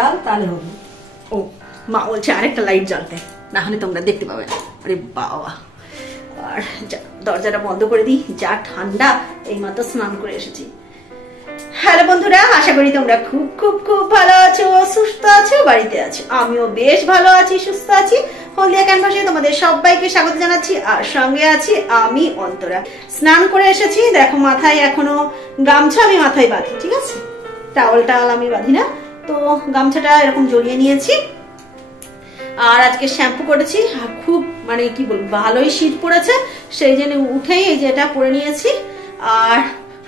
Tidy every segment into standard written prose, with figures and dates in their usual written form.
জ্বাল তাহলে হবে। ও মা বলছে আরেকটা লাইট জ্বালতে, না হলে তোমরা দেখতে পাবে না। আরে বাবা, আর দরজাটা বন্ধ করে দিই, যা ঠান্ডা, এইমাত্র স্নান করে এসেছি। হ্যালো বন্ধুরা, আশা করি তোমরা খুব খুব খুব ভালো আছো, সুস্থ আছো, বাড়িতে আছো। আমিও বেশ ভালো আছি, সুস্থ আছি। হলদিয়া ক্যানভাসে তোমাদের সবাইকে স্বাগত জানাচ্ছি, আর সঙ্গে আছি আমি অন্তরা। স্নান করে এসেছি, দেখো মাথায় এখনো গামছা আমি মাথায় বাঁধি, ঠিক আছে, টাওয়াল আমি বাঁধি না, তো গামছাটা এরকম জড়িয়ে নিয়েছি। আর আজকে শ্যাম্পু করেছি, খুব মানে কি বলবো, ভালোই শীত পড়েছে, সেই জন্য উঠেই এই যে এটা পরে নিয়েছি। আর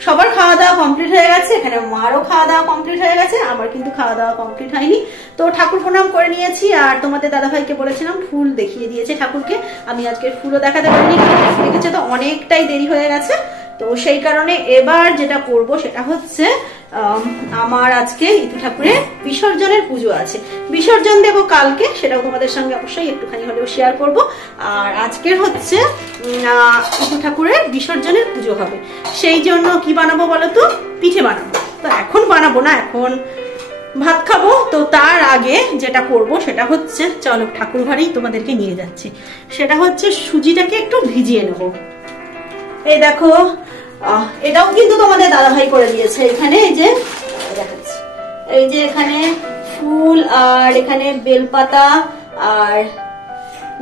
সবার খাওয়া দাওয়া কমপ্লিট হয়ে গেছে, এখানে মারও খাওয়া দাওয়া কমপ্লিট হয়ে গেছে, আমার কিন্তু খাওয়া দাওয়া কমপ্লিট হয়নি। তো ঠাকুর প্রণাম করে নিয়েছি, আর তোমাদের দাদাভাইকে বলেছিলাম ফুল দেখিয়ে দিয়েছে ঠাকুরকে, আমি আজকে ফুলও দেখাতে পারিনি, দেখেছে তো অনেকটাই দেরি হয়ে গেছে। তো সেই কারণে এবার যেটা করব সেটা হচ্ছে আমার আজকে ইতু ঠাকুরের বিসর্জনের পুজো আছে, বিসর্জন দেব কালকে, সেটাও তোমাদের সঙ্গে অবশ্যই একটুখানি হলেও শেয়ার করব। আর আজকের হচ্ছে ইতু ঠাকুরের বিসর্জনের পুজো হবে, সেই জন্য কি বানাবো বলো তো, পিঠে বানাবো। তো এখন বানাবো না, এখন ভাত খাবো। তো তার আগে যেটা করব সেটা হচ্ছে, চলো ঠাকুর ঘরেই তোমাদেরকে নিয়ে যাচ্ছি, সেটা হচ্ছে সুজিটাকে একটু ভিজিয়ে নেবো। এই দেখো, এটাও কিন্তু তোমাদের দাদাভাই করে দিয়েছে। এখানে এই যে দেখাচ্ছি, এই যে এখানে ফুল, আর এখানে বেলপাতা, আর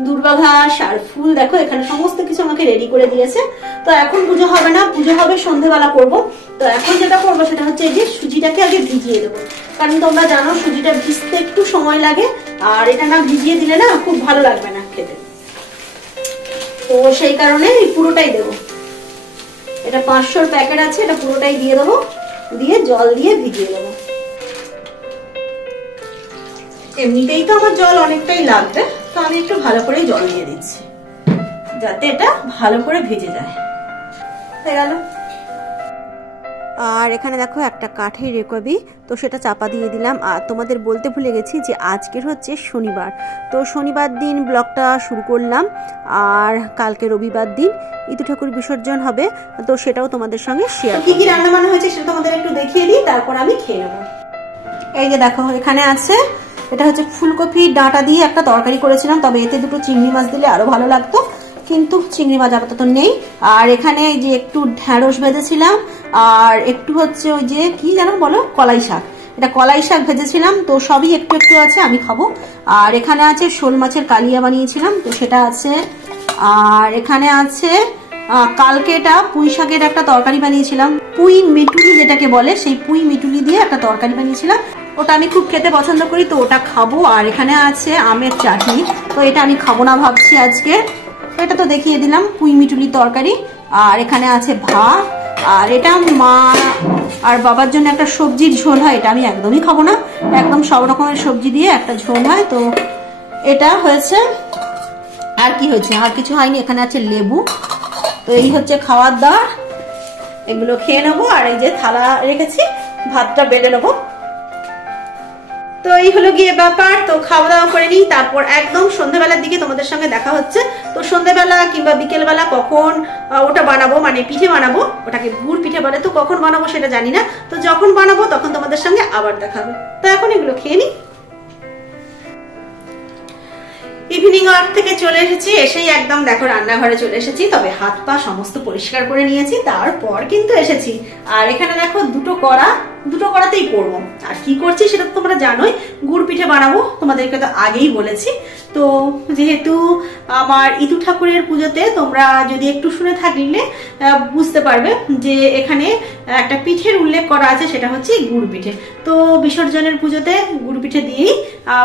দুর্বা ঘাস, আর ফুল, দেখো এখানে সমস্ত কিছু আমাকে রেডি করে দিয়েছে। তো এখন পুজো হবে না, পুজো হবে সন্ধ্যেবেলা করব। তো এখন যেটা করবো সেটা হচ্ছে এই যে সুজিটাকে আগে ভিজিয়ে দেবো, কারণ তোমরা জানো সুজিটা ভিজতে একটু সময় লাগে, আর এটা না ভিজিয়ে দিলে না খুব ভালো লাগবে না খেতে। তো সেই কারণে পুরোটাই দেবো, এটা 500 প্যাকেট আছে, এটা পুরোটাই দিয়ে দেবো, দিয়ে জল দিয়ে ভিজিয়ে দেবো। এমনিতেই তো আমার জল অনেকটাই লাগবে, তো আমি একটু ভালো করে জল দিয়ে দিচ্ছি যাতে এটা ভালো করে ভিজে যায়। হয়ে গেল। আর এখানে দেখো একটা কাঠের রেকবি, তো সেটা চাপা দিয়ে দিলাম। আর তোমাদের বলতে ভুলে গেছি যে আজকের হচ্ছে শনিবার, তো শনিবার দিন ব্লগটা শুরু করলাম, আর কালকে রবিবার দিন ইতু ঠাকুর বিসর্জন হবে, তো সেটাও তোমাদের সঙ্গে শেয়ার। কি কি রান্না বান্না হয়েছে সেটা তোমাদের একটু দেখিয়ে দিই, তারপর আমি খেয়ে নেবো। এই যে দেখো এখানে আছে, এটা হচ্ছে ফুলকপি ডাঁটা দিয়ে একটা তরকারি করেছিলাম, তবে এতে দুটো চিংড়ি মাছ দিলে আরো ভালো লাগতো, কিন্তু চিংড়ি মাছ আপাতত নেই। আর এখানে এই যে একটু ঢ্যাঁড়স ভেজেছিলাম, আর একটু হচ্ছে ওই যে কি জানো বলো, কলাই শাক, এটা কলাই শাক ভেজেছিলাম, তো সবই একটু একটু আছে, আমি খাবো। আর এখানে আছে শোল মাছের কালিয়া বানিয়েছিলাম, তো সেটা আছে। আর এখানে আছে কালকে এটা পুঁই শাকের একটা তরকারি বানিয়েছিলাম, পুঁই মিটুলি যেটাকে বলে, সেই পুঁই মিটুলি দিয়ে একটা তরকারি বানিয়েছিলাম, ওটা আমি খুব খেতে পছন্দ করি, তো ওটা খাবো। আর এখানে আছে আমের চাটনি, তো এটা আমি খাবো না ভাবছি আজকে, এটা তো দেখিয়ে দিলাম, পুঁই মিটুলি তরকারি। আর এখানে আছে ভাত, আর এটা মা আর বাবার জন্য একটা সবজির ঝোল হয়, এটা আমি একদমই খাবো না, একদম সব রকমের সবজি দিয়ে একটা ঝোল হয়, তো এটা হয়েছে। আর কি হয়েছে, আর কিছু হয়নি। এখানে আছে লেবু। তো এই হচ্ছে খাওয়ার দাওয়ার, এগুলো খেয়ে নেবো। আর এই যে থালা রেখেছি, ভাতটা বেড়ে নেবো। তো এই হলো গিয়ে ব্যাপার। তো খাওয়া দাওয়া করে নিই, তারপর একদম সন্ধ্যাবেলার দিকে তোমাদের সঙ্গে দেখা হচ্ছে। তো সন্ধ্যাবেলা কিংবা বিকেলবেলা কখন ওটা বানাবো, মানে পিঠে বানাবো, ওটাকে গুড় পিঠে বলে, তো কখন বানাবো সেটা জানি না, তো যখন বানাবো তখন তোমাদের সঙ্গে আবার দেখা হবে। তো এখন এগুলো খেয়ে নিই। ইভিনিং ওয়াক থেকে চলে এসেছি, এসেই একদম দেখো রান্নাঘরে চলে এসেছি, তবে হাত পা সমস্ত পরিষ্কার করে নিয়েছি, তারপর কিন্তু এসেছি। আর এখানে দেখো দুটো কড়াতেই করবো। আর কি করছি সেটা তো তোমরা জানোই, গুড় পিঠে বানাবো, তোমাদেরকে তো আগেই বলেছি। তো যেহেতু আমার ইতু ঠাকুরের পুজোতে তোমরা যদি একটু শুনে থাকলে বুঝতে পারবে যে এখানে একটা পিঠের উল্লেখ করা আছে, সেটা হচ্ছে গুড় পিঠে। তো বিসর্জনের পুজোতে গুড় পিঠে দিয়েই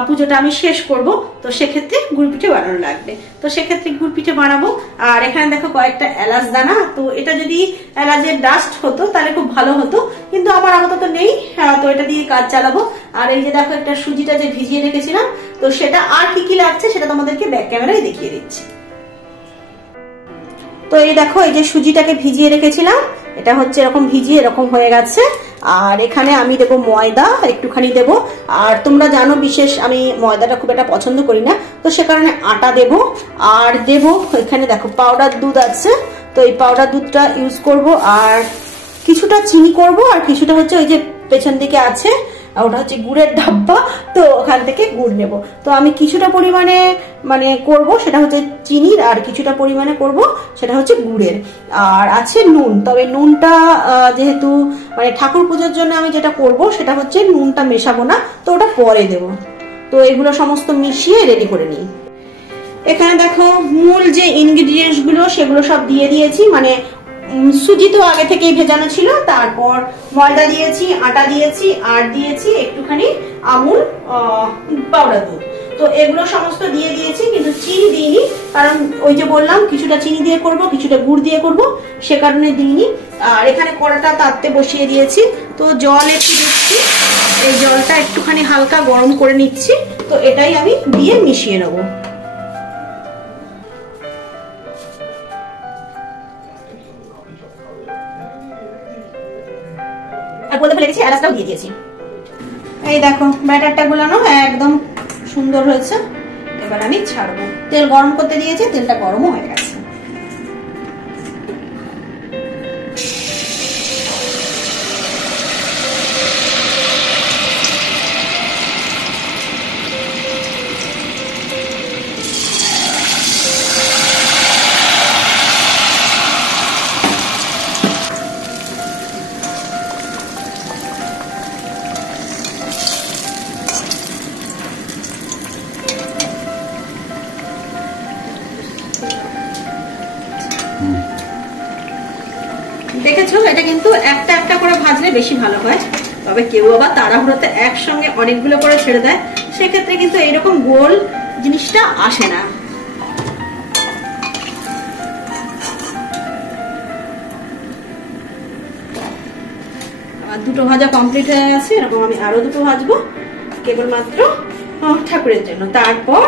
পুজোটা আমি শেষ করব, তো সেক্ষেত্রে গুড় পিঠে বানানো লাগবে, তো সেক্ষেত্রে গুড় পিঠে বানাবো। আর এখানে দেখো কয়েকটা এলাচ দানা, তো এটা যদি এলাচের ডাস্ট হতো তাহলে খুব ভালো হতো, কিন্তু আমার আপাতত নেই, তো এটা দিয়ে কাজ চালাবো। আর এই যে দেখো একটা সুজিটা যে ভিজিয়ে রেখেছিলাম, তো সেটা আর কি কি লাগছে সেটা তোমাদেরকে ব্যাক ক্যামেরায় দেখিয়ে দিচ্ছি। তো এই দেখো, এই যে সুজিটাকে ভিজিয়ে রেখেছিলাম, এটা হচ্ছে এরকম ভিজিয়ে এরকম হয়ে গেছে। আর এখানে আমি দেবো ময়দা একটুখানি দেবো, আর তোমরা জানো বিশেষ আমি ময়দাটা খুব একটা পছন্দ করি না, তো সে কারণে আটা দেবো। আর দেবো এখানে দেখো পাউডার দুধ আছে, তো এই পাউডার দুধটা ইউজ করব। আর কিছুটা চিনি করব, আর কিছুটা হচ্ছে ওই যে পেছন দিকে আছে আর ওটা হচ্ছে গুড়ের ডাব্বা, তো ওখান থেকে গুড় নেব। তো আমি কিছুটা পরিমাণে মানে করব সেটা হচ্ছে চিনির, আর কিছুটা পরিমাণে করব সেটা হচ্ছে গুড়ের। আর আছে নুন, তবে নুনটা যেহেতু মানে ঠাকুর পুজোর জন্য আমি যেটা করব সেটা হচ্ছে নুনটা মেশাবো না, তো ওটা পরে দেব। তো এগুলো সমস্ত মিশিয়ে রেডি করে নিই। এখানে দেখো মূল যে ইনগ্রিডিয়েন্টস গুলো সেগুলো সব দিয়ে দিয়েছি। মানে সুজি তো আগে থেকেই ভেজানো ছিল, তারপর ময়দা দিয়েছি, আটা দিয়েছি, আর দিয়েছি একটুখানি আমুল পাউডার দুধ। তো এগুলো সমস্ত দিয়ে দিয়েছি, কিন্তু চিনি দিইনি, কারণ ওই যে বললাম কিছুটা চিনি দিয়ে করব, কিছুটা গুড় দিয়ে করব, সে কারণে দিইনি। আর এখানে কড়াটা তাপতে বসিয়ে দিয়েছি, তো জল একটু দিচ্ছি, এই জলটা একটুখানি হালকা গরম করে নিচ্ছি। তো এটাই আমি দিয়ে মিশিয়ে নেবো। আর বলতে ভুলে গেছি, এলাচটাও দিয়ে দিয়েছি। এই দেখো ব্যাটারটা গুলানো একদম সুন্দর হয়েছে। এবার আমি ছাড়বো। তেল গরম করতে দিয়েছি, তেলটা গরমও হয়ে গেছে। দেখেছো, এটা কিন্তু একটা একটা করে ভাজলে বেশি ভালো হয়। তবে কেউ আবার তাড়াহুড়োতে একসঙ্গে অনেকগুলো করে ছেড়ে দেয়, সেক্ষেত্রে কিন্তু এইরকম গোল জিনিসটা আসে না। আর দুটো ভাজা কমপ্লিট হয়ে গেছে, এরকম আমি আরো দুটো ভাজবো কেবলমাত্র ঠাকুরের জন্য। তারপর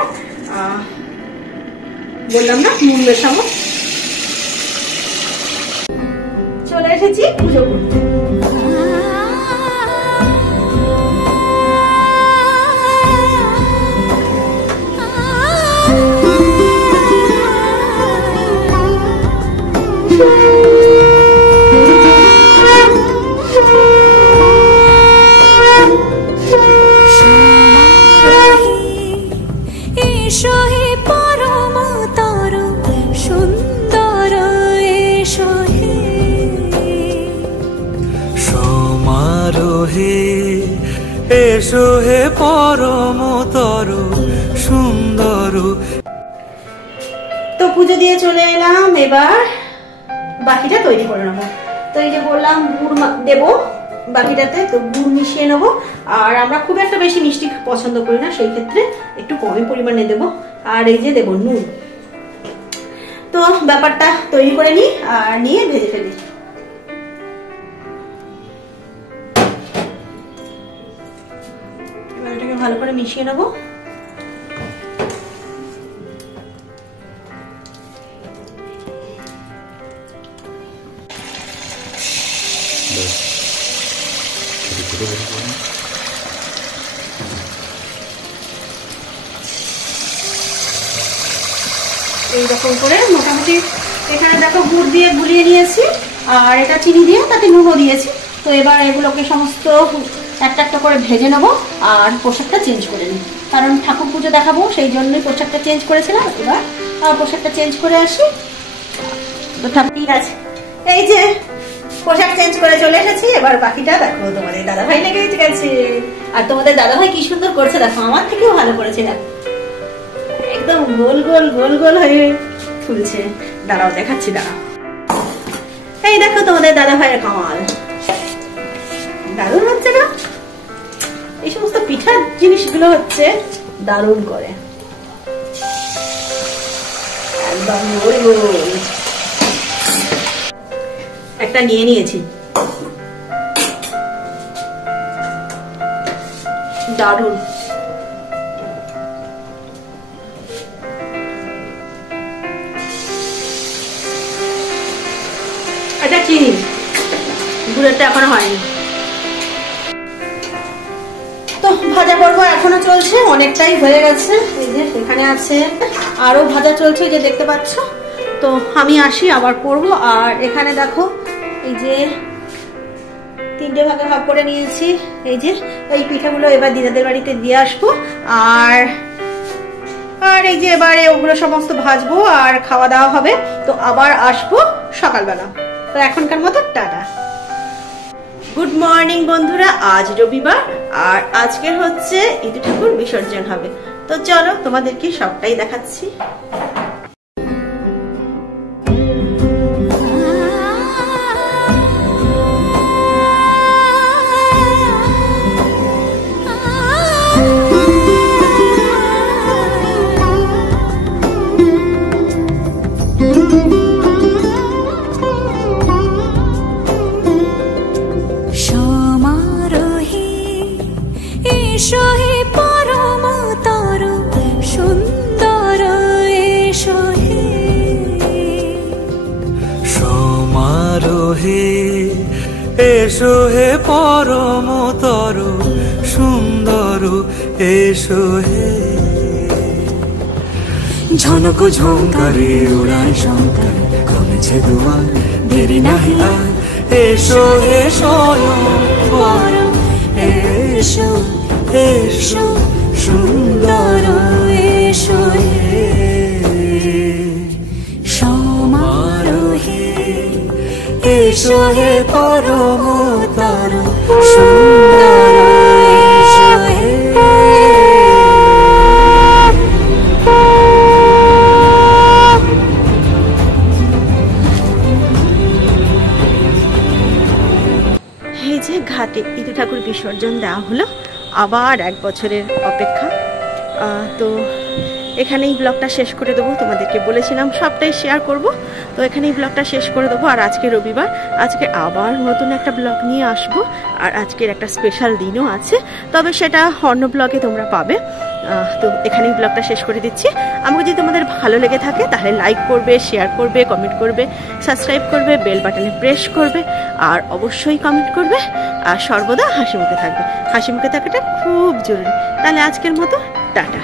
বললাম না নুন মেশাবো। চলে এসেছি পুজো করতে। এসো হে পরমতর সুন্দর। তো পুজো দিয়ে চলে এলাম, এবার বাকিটা তৈরি করে নেবো। তো এই যে বললাম গুড় দেবো বাকিটাতে, তো গুড় মিশিয়ে নেবো। আর আমরা খুব একটা বেশি মিষ্টি পছন্দ করি না, সেই ক্ষেত্রে একটু কমই পরিমাণে দেবো। আর এই যে দেবো নুন। তো ব্যাপারটা তৈরি করে নিই আর নিয়ে ভেজে ফেলি। এটাকে ভালো করে মিশিয়ে নেবো। এইরকম করে মোটামুটি এখানে দেখো গুড় দিয়ে গুলিয়ে নিয়েছি, আর এটা চিনি দিয়ে তাতে নুনও দিয়েছি। তো এবার এগুলোকে সমস্ত একটা একটা করে ভেজে নেবো আর পোশাকটা চেঞ্জ করে নিই, কারণ ঠাকুর পুজো দেখাবো সেই জন্যই পোশাকটা চেঞ্জ করেছিলাম। এবার পোশাকটা চেঞ্জ করে আসি। তো ঠিক আছে, এই যে পোশাক চেঞ্জ করে চলে এসেছি। এবার বাকিটা দেখো, তোমাদের দাদাভাই লেগে গেছে। আর তোমাদের দাদাভাই কি সুন্দর করছে দেখো, আমার থেকেও ভালো করেছে। একদম গোল গোল গোল গোল হয়ে ফুলছে। দাঁড়াও দেখাচ্ছি, দাঁড়াও। এই দেখো তোমাদের দাদাভাইয়ের কামাল, দারুণ হচ্ছে না? এই সমস্ত পিঠার জিনিসগুলো হচ্ছে দারুণ করে, একদম গোল গোল। একটা নিয়ে নিয়েছি, দারুণ। এটা চিনি, গুড়েরটা এখনো হয়নি। তো ভাজা পর্ব এখনো চলছে, অনেকটাই হয়ে গেছে। এই যে এখানে আছে আরো ভাজা চলছে, যে দেখতে পাচ্ছ। তো আমি আসি আবার করবো। আর এখানে দেখো এই যে 3টে ভাগে ভাগ করে নিয়েছি। এই যে এই পিঠাগুলো এবার দিদাদের বাড়িতে দিয়ে আসবো, আর এই যে এবারে ওগুলো সমস্ত ভাজবো আর খাওয়া দাওয়া হবে। তো আবার আসবো সকালবেলা। তো এখনকার মতো টাটা। গুড মর্নিং বন্ধুরা, আজ রবিবার আর আজকের হচ্ছে ইদু ঠাকুর বিসর্জন হবে। তো চলো তোমাদেরকে সবটাই দেখাচ্ছি। এসো হে পরমতর সুন্দর, এসো হে ঝনক ঝঙ্কারে উড়ায় শঙ্কর, কমেছে দুয়ার দেরি নাহি আর, এসো হে স্বয়ং এসো এসো সুন্দর, এসো হে সমারোহে, এসো হে পরমতর সুন্দর, এসো হে। এই যে ঘাটে ইদু ঠাকুর বিসর্জন দেওয়া হলো, আবার 1 বছরের অপেক্ষা। তো এখানেই ব্লগটা শেষ করে দেবো। তোমাদেরকে বলেছিলাম সবটাই শেয়ার করব, তো এখানেই ব্লগটা শেষ করে দেবো। আর আজকে রবিবার, আজকে আবার নতুন একটা ব্লগ নিয়ে আসবো। আর আজকের একটা স্পেশাল দিনও আছে, তবে সেটা অন্য ব্লগে তোমরা পাবে। তো এখানেই ব্লগটা শেষ করে দিচ্ছি। আমাকে যদি তোমাদের ভালো লেগে থাকে তাহলে লাইক করবে, শেয়ার করবে, কমেন্ট করবে, সাবস্ক্রাইব করবে, বেল বাটনে প্রেস করবে, আর অবশ্যই কমেন্ট করবে। আর সর্বদা হাসি মুখে থাকবে। হাসি মুখে থাকাটা খুব জরুরি। তাহলে আজকের মতো টাটা।